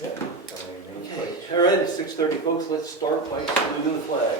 Yeah. Okay, all right, it's 6:30, folks. Let's start by saluting the flag.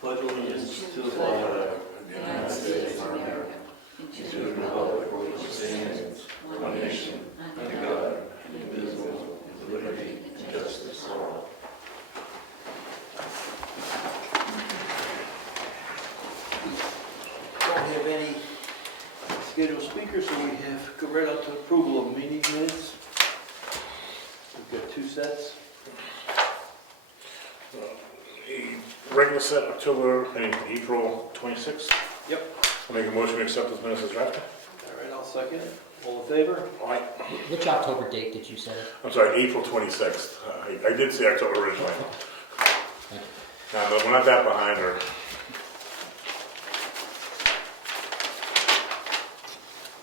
Pledge allegiance to the flag of the United States of America, and to the republic for which it stands, one nation, under God, indivisible, with liberty and justice for all. Don't have any scheduled speakers, so we have go right up to approval of meeting minutes. We've got two sets. The regular set April 26th. Yep. I'll make a motion to accept those minutes as drafted. All right, I'll second it. All in favor? Aye. Which October date did you say? I'm sorry, April 26th. I did say October originally. Thank you. No, we're not that behind her.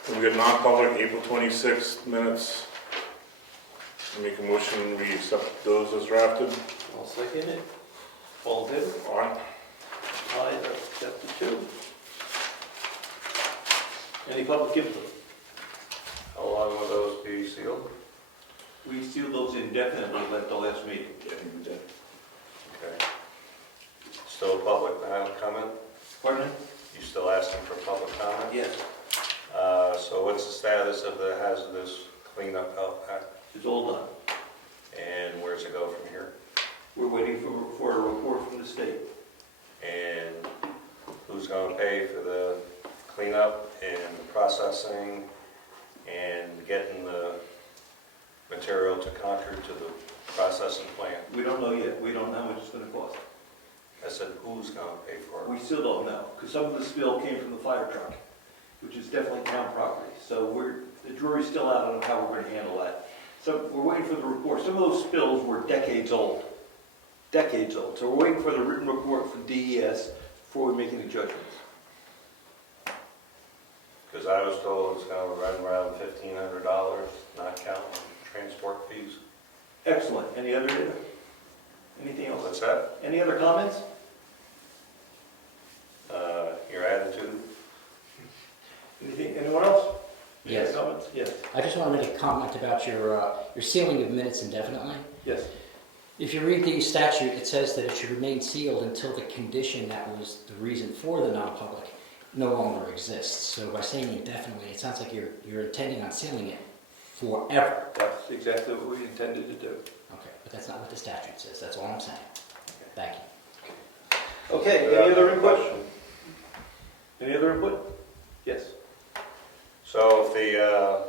So we got non-public April 26th minutes. I make a motion we accept those as drafted. I'll second it. All in favor? Aye. Aye, that's accepted too. Any public input? How long will those be sealed? We sealed those indefinitely at the last meeting. Yeah, we did. Okay. Still public comment? Pardon me? You still asking for public comment? Yes. So what's the status of the hazardous cleanup out back? It's all done. And where's it go from here? We're waiting for a report from the state. And who's gonna pay for the cleanup and the processing and getting the material to Concord to the processing plant? We don't know yet. We don't know how much it's going to cost. I said, who's gonna pay for We it? still don't know, because some of the spill came from the fire truck, which is definitely town property. So the jury's still out on how we're going to handle that. So we're waiting for the report. Some of those spills were decades old. Decades old. So we're waiting for the written report from DES before we make any judgments. Because I was told it's gonna run around $1,500, not counting transport fees. Excellent. Anything else? What's that? Any other comments? Your attitude? Anyone else? Yes. Any comments? Yes. I just want to make a comment about your sealing of minutes indefinitely. Yes. If you read the statute, it says that it should remain sealed until the condition that was the reason for the non-public no longer exists. So by saying indefinitely, it sounds like you're intending on sealing it forever. That's exactly what we intended to do. Okay, but that's not what the statute says. That's all I'm saying. Thank you. Okay, any other input? Any other input? Yes. So if the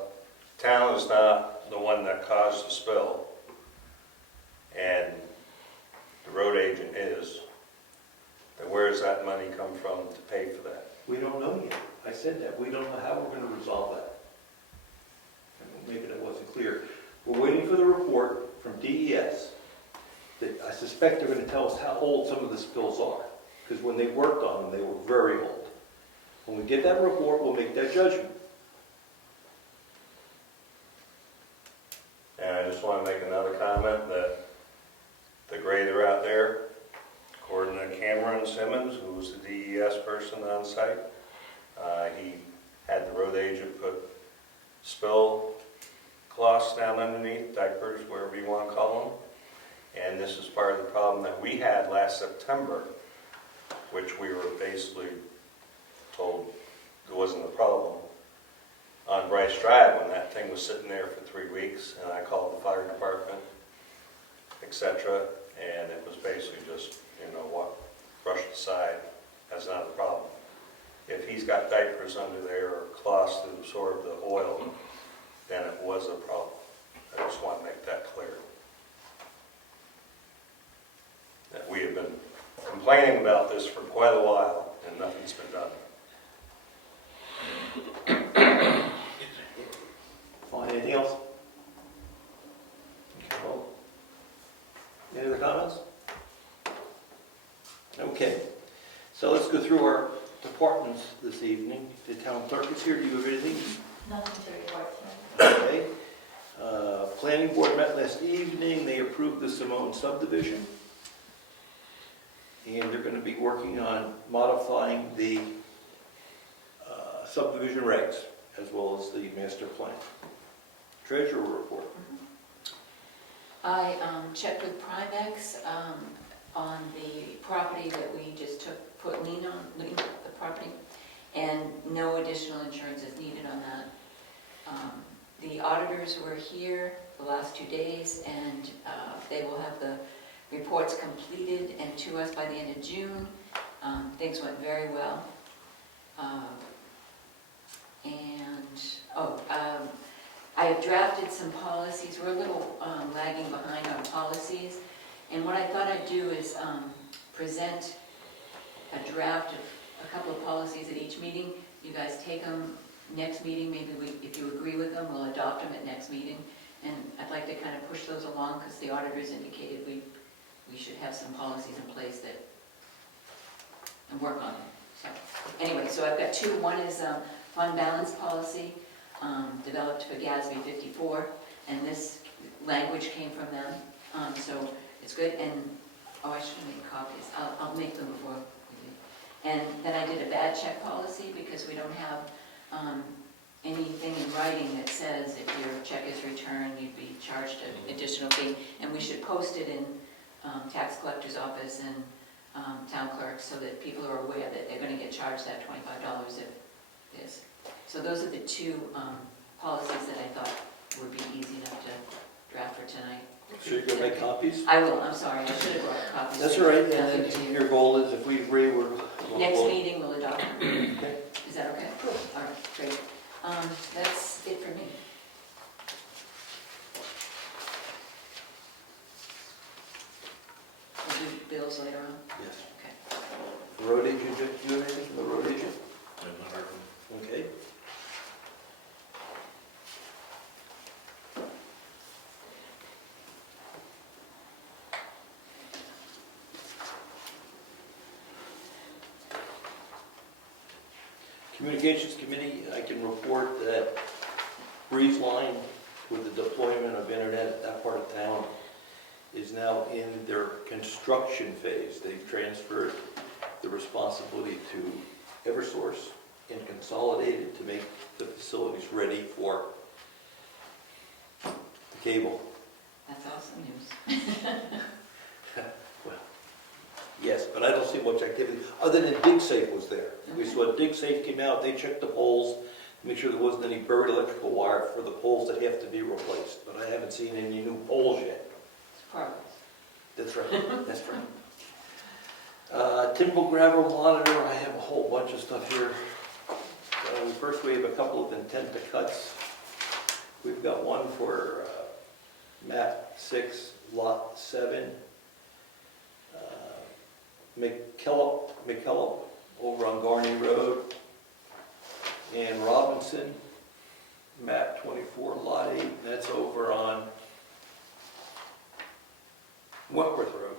town is not the one that caused the spill, and the road agent is, then where does that money come from to pay for that? We don't know yet. I said that. We don't know how we're going to resolve that. Maybe that wasn't clear. We're waiting for the report from DES. That I suspect they're going to tell us how old some of the spills are. Because when they worked on them, they were very old. When we get that report, we'll make that judgment. And I just want to make another comment that the grader out there, according to Cameron Simmons, who was the DES person on site, he had the road agent put spill cloths down underneath, diapers, whatever you want to call them. And this is part of the problem that we had last September, which we were basically told there wasn't a problem. On Bryce Drive, when that thing was sitting there for 3 weeks, and I called the fire department, etc., and it was basically just, brushed aside. That's not a problem. If he's got diapers under there or cloths to absorb the oil, then it was a problem. I just want to make that clear. That we have been complaining about this for quite a while, and nothing's been done. Fine. Anything else? Okay, well, any other comments? Okay. So let's go through our departments this evening. The town clerk is here. Do you have anything? Nothing to report, sir. Okay. Planning board met last evening. They approved the Simone subdivision. And they're going to be working on modifying the subdivision regs, as well as the master plan. Treasurer report. I checked with Primex on the property that we just put lien on, the property, and no additional insurance is needed on that. The auditors were here the last 2 days, and they will have the reports completed and to us by the end of June. Things went very well. I have drafted some policies. We're a little lagging behind on policies, and what I thought I'd do is present a draft of a couple of policies at each meeting. You guys take them next meeting, maybe if you agree with them, we'll adopt them at next meeting. And I'd like to kind of push those along because the auditors indicated we should have some policies in place and work on them. So anyway, so I've got two. One is fund balance policy developed for GASB 54, and this language came from them. So it's good. And I should have made copies. I'll make them before we leave. And then I did a bad check policy because we don't have anything in writing that says if your check is returned, you'd be charged an additional fee. And we should post it in tax collector's office and town clerk so that people are aware that they're going to get charged that $25 if it is. So those are the two policies that I thought would be easy enough to draft for tonight. So you're going to make copies? I will, I'm sorry, I should have brought copies. That's all right, and I'll give it to then you. your goal is if we agree, we'll... Next meeting, we'll adopt them. Okay. Is that okay? Cool. All right, great. That's it for me. We'll do bills later on. Yes. Okay. The road agent, do you have anything from the road agent? I've not heard from them. Okay. Communications Committee, I can report that Breeze Line, with the deployment of internet at that part of town, is now in their construction phase. They've transferred the responsibility to Eversource and Consolidated to make the facilities ready for the cable. That's awesome news. Well, yes, but I don't see much activity, other than DigSafe was there. We Okay. saw DigSafe came out, they checked the poles, to make sure there wasn't any buried electrical wire for the poles that have to be replaced. But I haven't seen any new poles yet. It's progress. That's right, that's right. Timber gravel monitor, I have a whole bunch of stuff here. First, we have a couple of intent to cuts. We've got one for map 6, lot 7. McKellop over on Garney Road. And Robinson, map 24, lot 8. That's over on Wentworth Road.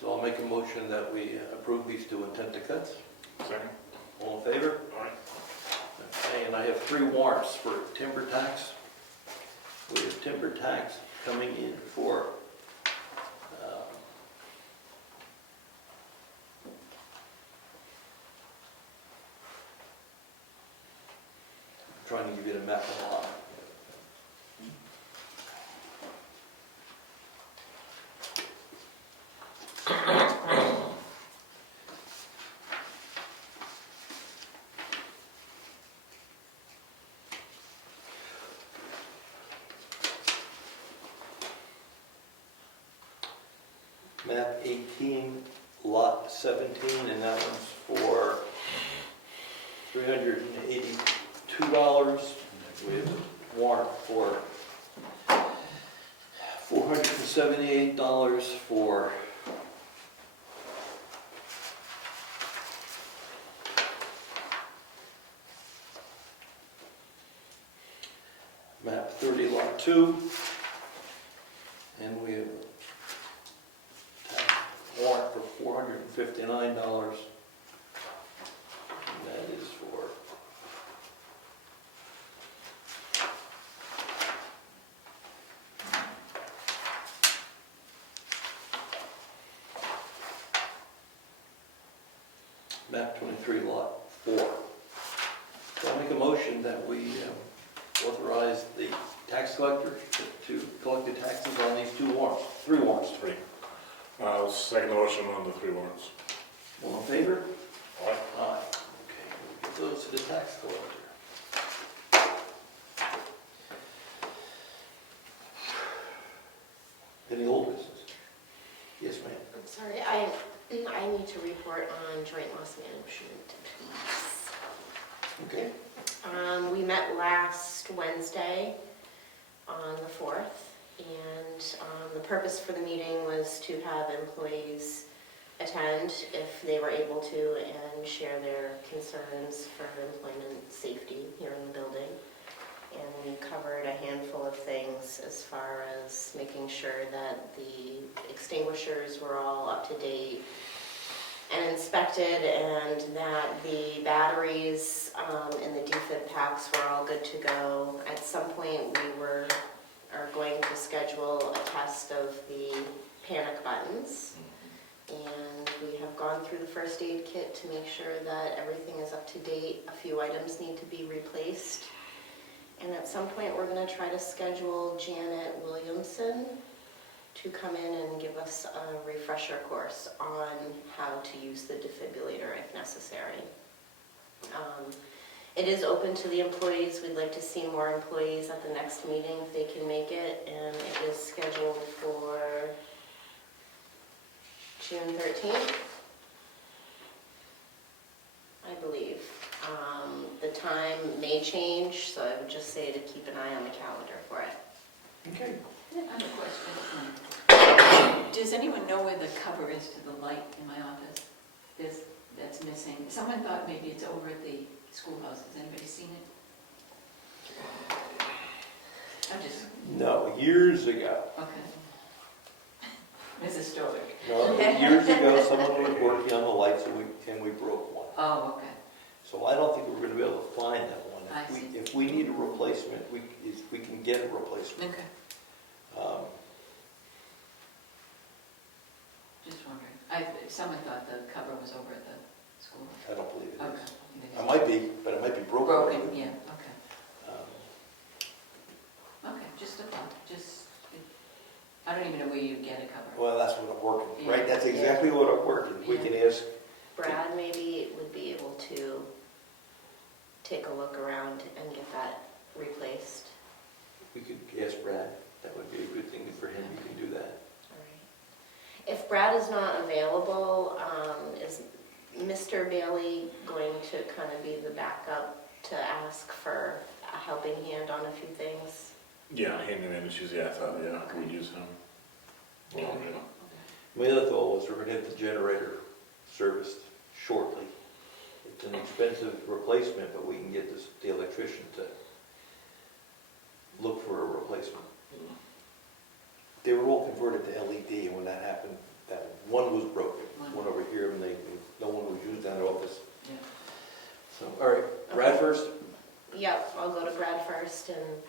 So I'll make a motion that we approve these two intent to cuts. Second? All in favor? All right. Okay, and I have 3 warrants for timber tax. We have timber tax coming in for I'm trying to give you the map of the lot. Map 18, lot 17, and that one's for $382. We have a warrant for $478 for map 30, lot 2, and we have warrant for $459, and that is for map 23, lot 4. So I'll make a motion that we authorize the tax collector to collect the taxes on these 3 warrants. Three. Second motion on the 3 warrants. All in favor? Aye. Aye. Okay, we'll give those to the tax collector. Any old business? Yes, ma'am. I'm sorry, I need to report on joint loss management, please. Okay. We met last Wednesday on the 4th, and the purpose for the meeting was to have employees attend if they were able to and share their concerns for employment safety here in the building. And we covered a handful of things as far as making sure that the extinguishers were all up to date and inspected, and that the batteries in the defib packs were all good to go. At some point, we are going to schedule a test of the panic buttons. And we have gone through the first aid kit to make sure that everything is up to date. A few items need to be replaced. And at some point, we're going to try to schedule Janet Williamson to come in and give us a refresher course on how to use the defibrillator if necessary. It is open to the employees. We'd like to see more employees at the next meeting if they can make it. And it is scheduled for June 13th, I believe. The time may change, so I would just say to keep an eye on the calendar for it. Okay. I have a question. Does anyone know where the cover is to the light in my office? That's missing. Someone thought maybe it's over at the schoolhouse. Has anybody seen it? I'm just, No, years ago. okay. Mrs. Stover. No, years ago, someone was working on the lights and we broke one. Oh, okay. So I don't think we're going to be able to find that one. I see. If we need a replacement, we can get a replacement. Okay. Just wondering. Someone thought the cover was over at the school. I don't believe it Okay. is. It might be, but it might be broken. Broken, yeah, okay. Um, Okay, just a thought, I don't even know where you get a cover. Well, that's what I'm working, Yeah. right? That's exactly what I'm working. We Yeah. can ask, Brad maybe would be able to take a look around and get that replaced. we could ask Brad. That would be a good thing for him. You can do that. All right. If Brad is not available, is Mr. Bailey going to kind of be the backup to ask for a helping hand on a few things? Yeah, handyman issues, yeah, I thought, yeah, we'd use him. Well, yeah. My other thought was we're going to have the generator serviced shortly. It's an expensive replacement, but we can get the electrician to look for a replacement. They were all converted to LED, and when that happened, that one was broken. One over here, and no one was used in that office. Yeah. So, all right, Brad Okay. first. Yep, I'll go to Brad first, and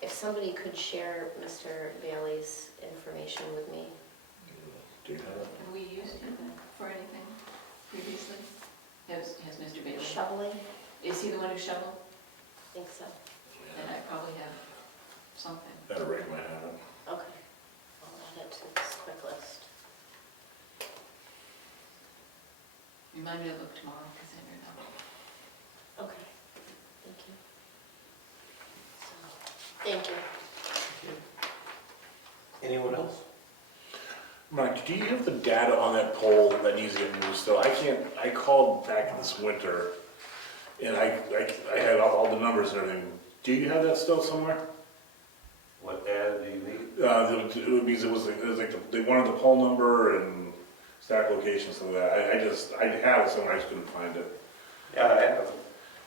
if somebody could share Mr. Bailey's information with me. Do you have it? Have we used him for anything previously? Has Mr. Bailey? Shoveling? Is he the one who shoveled? I think so. Then I probably have something. That rig might have it. Okay. I'll add it to this quick list. Remind me to look tomorrow, because I never know. Okay, thank you. So, thank you. Anyone else? Mike, do you have the data on that pole that needs to get moved still? I called back this winter, and I had all the numbers and everything. Do you have that still somewhere? What data do you need? It means it was like they wanted the pole number and stack location, some of that. I had it somewhere, I just couldn't find it. Yeah, I have.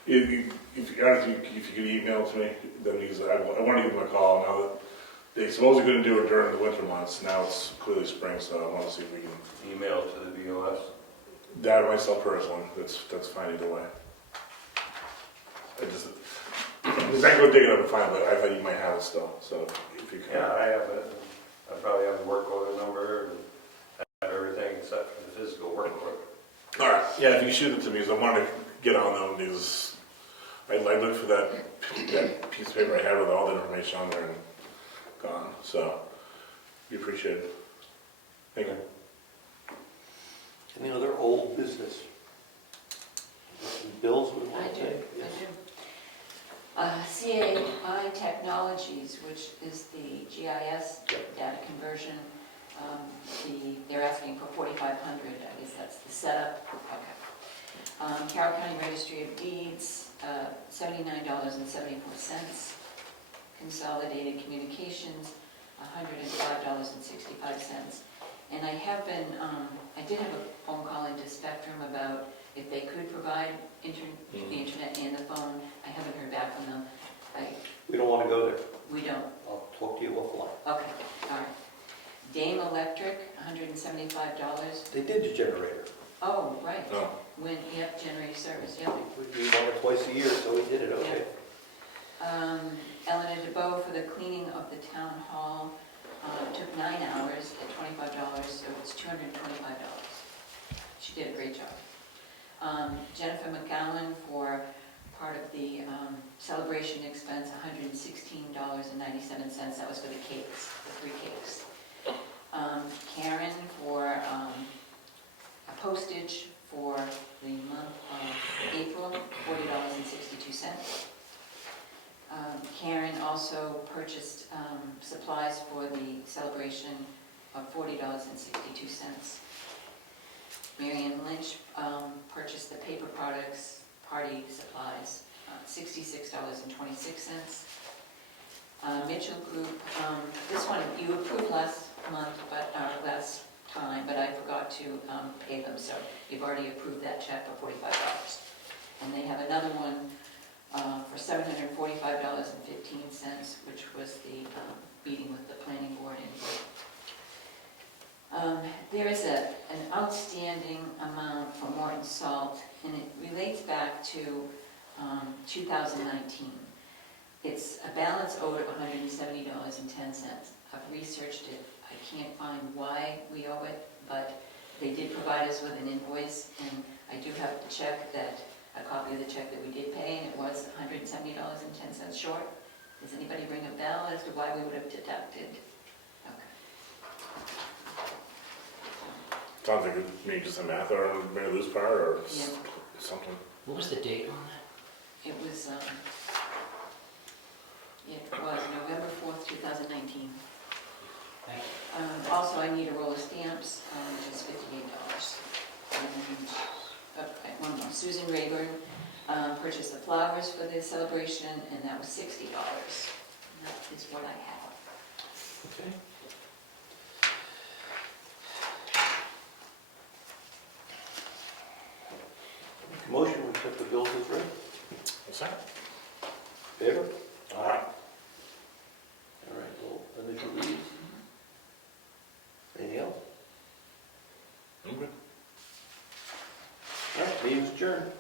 If you could email it to me, then I want to give them a call now that they supposedly going to do it during the winter months. Now it's clearly spring, so I want to see if we can. Email to the BOS. That or myself personally, that's fine either way. I can go dig it up and find it, but I thought you might have it still, so if you can. Yeah, I have it. I probably have the work order number and have everything except for the physical work order. All right, yeah, if you shoot it to me, 'cause I wanted to get on them, because I looked for that piece of paper I had with all the information on there and gone, so, we appreciate it. Thank you. Any other old business? Any bills we I want to do, pay? I do. CAI Technologies, which is the GIS data conversion, they're asking for $4,500, I guess that's the setup. Okay. Carroll County Registry of Deeds, $79.74. Consolidated Communications, $105.65. And I have been, I did have a phone call into Spectrum about if they could provide the internet and the phone. I haven't heard back from them. We don't want to go there. We don't. I'll talk to you offline. Okay, all right. Dame Electric, $175. They did the generator. Oh, right. No, Yep, generator service, yep. We do one or twice a year, so we did it, okay. Eleanor DeBoe for the cleaning of the town hall, took 9 hours at $25, so it's $225. She did a great job. Jennifer McGowan for part of the celebration expense, $116.97. That was for the cakes, the 3 cakes. Karen for a postage for the month of April, $40.62. Karen also purchased supplies for the celebration of $40.62. Marion Lynch purchased the paper products, party supplies, $66.26. Mitchell Group, this one you approved last month, but last time, but I forgot to pay them, so you've already approved that check for $45. And they have another one for $745.15, which was the meeting with the planning board. There is an outstanding amount for Morton Salt, and it relates back to 2019. It's a balance owed of $170.10. I've researched it. I can't find why we owe it, but they did provide us with an invoice, and I do have the check a copy of the check that we did pay, and it was $170.10 short. Does anybody ring a bell as to why we would have deducted? Okay. sounds like maybe just a math or Mary Lou's part or Yeah. something. What was the date on that? It was, November 4th, 2019. Thank you. Also, I need a roll of stamps, which is $58. And, okay, one more. Susan Rayburn purchased the flowers for the celebration, and that was $60. And that is what I have. Okay. Motion, we accept the bills as read. What's that? Favor? All right. All right, well, initial reads. Anything else? I'm good. All right, meeting's adjourned.